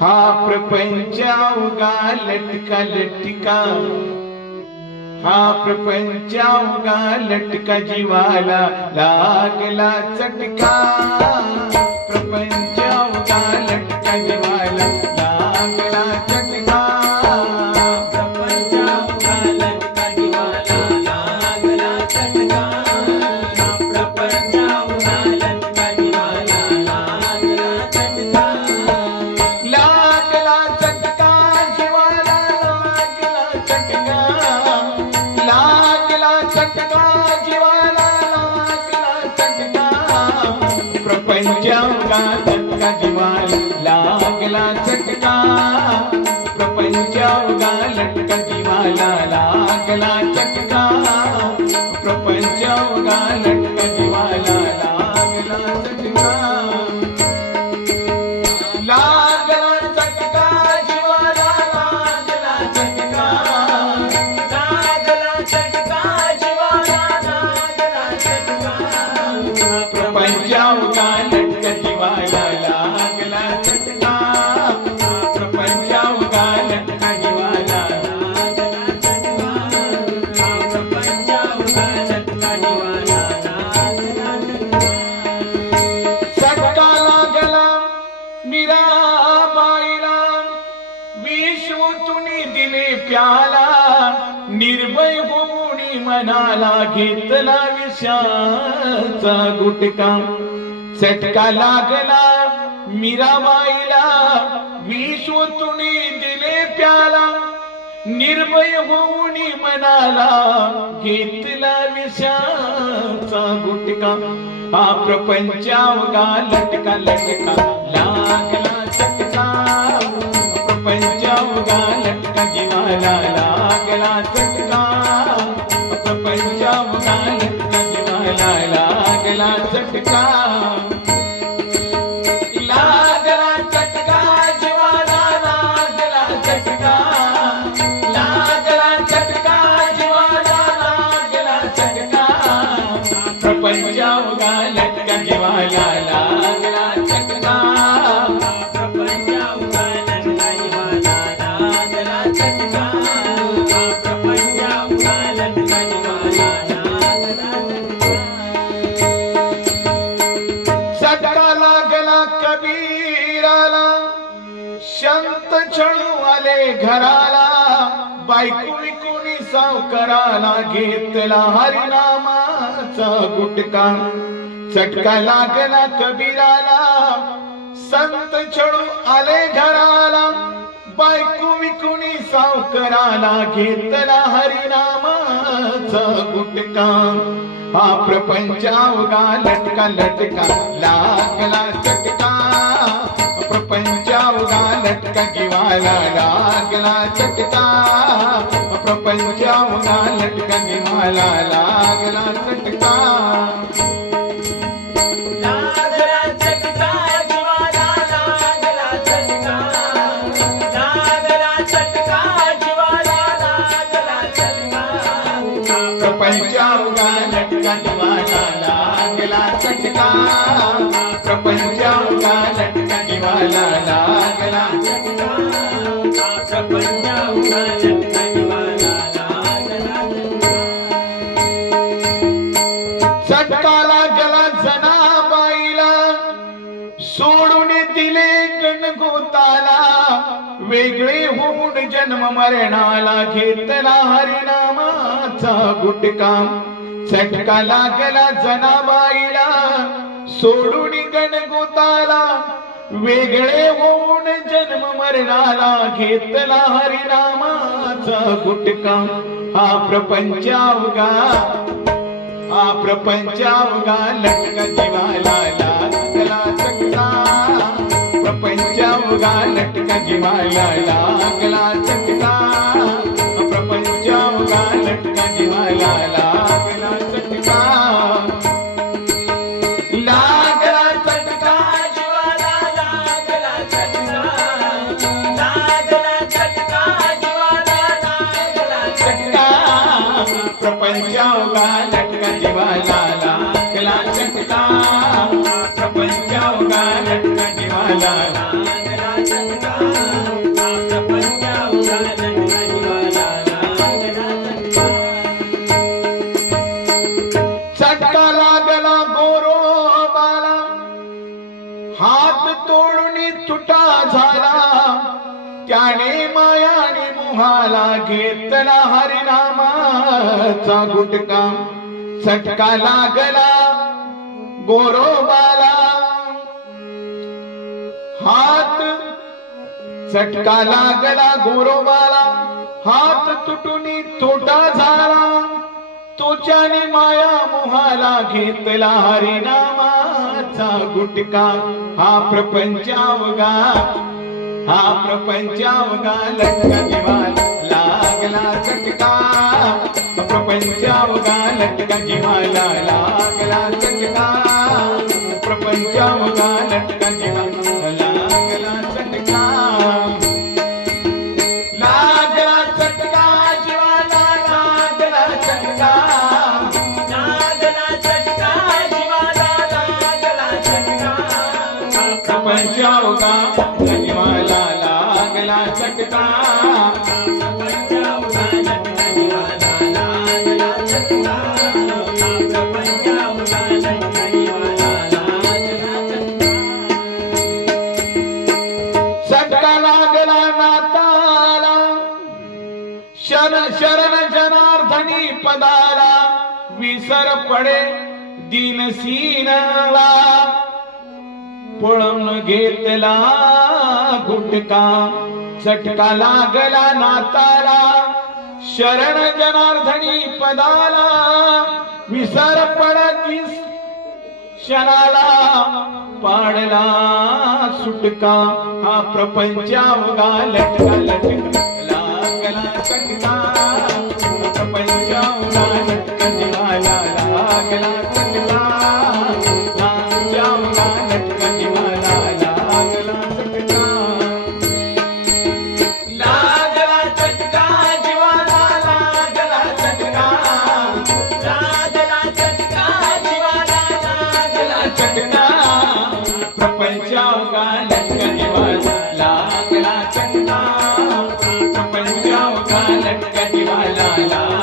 हा प्रपंच अवघा लटका लटका हा प्रपंच अवघा लटका जीवाला लागला चटका. प्रपंच अवघा लटका जीवाला लागला चटका. प्रपंच अवघा लटका जीवाला लागला चटका. निर्भय होऊनी मनाला घेतला विषाचा गुटका. चटका लागला मीराबाईला विश्वतुनी दिले प्याला. निर्भय होऊनी मनाला घेतला विषाचा गुटका. हा प्रपंच अवघा लटका लटका लागला चटका प्रपंच अवघा लटका जीवाला लागला चटका लागला घराला बायको विकुनी सावकाराला घेतला हरिनामाचा गुटका. चटका लागला कबीराला संत छळू आले घराला. बायको विकुनी सावकाराला घेतला हरिनामाचा गुटका. हा प्रपंच अवघा लटका लटका लागला चटका. प्रपंच लटका जीवाला लागला चटका. प्रपंच अवघा लटका जीवाला लागला चटका. प्रपंच अवघा लटका जीवाला लागला चटका. प्रपंच अवघा लटका जीवाला लागला. चटका लागला जनाबाईला. सोडून दिले गणगोताला वेगळे होऊन जन्म मरणाला घेतला हरिनामाचा गुटका. चटका लागला जनाबाईला. सोडून गणगोताला वेगळे होऊन जन्म मरणाला घेतला हरिनामाचा गुटका. हा प्रपंच अवघा हा प्रपंच अवघा. लटका जीवाला लागला चटका प्रपंच अवघा लटका जीवाला लागला चकता प्रपंच अवघा लटका जीवाला प्रपंचावगा लटका जीवाला लागला चटका प्रपंच उगा लटका जीवाला लागला चटका प्रपंच तुम्हाला घेतला हरिनामाचा गुटका. चटका लागला गोरोबाला. हात चटका लागला गोरोबाला. हात तुटून तोटा झाला. तुझ्याने माया मोहाला घेतला हरिनामाचा गुटका. हा प्रपंचावगा हा प्रपंच लटका जीवाला लागला चटका. प्रपंचावगा लटका जीवाला लागला चटका. प्रपंचावगा लटका लागला चटका. लागला चटका जीवाला लागला चटका. लागला चटका जीवाला लागला चटका. प्रपंच उगा लागला चटका. लागला चटका लागला नाताला. शरण शरण जनार्दनी पदाला. विसर पडे दीनसीनला पळून घेतला गुटका चटका लागला नाताला. शरण जनार्दनी पदाला विसर पडती क्षणाला पाडला सुटका. हा प्रपंच अवघा लटका लटका लागला चटका. आपला चंदा. पंजाब घालत कधी वाला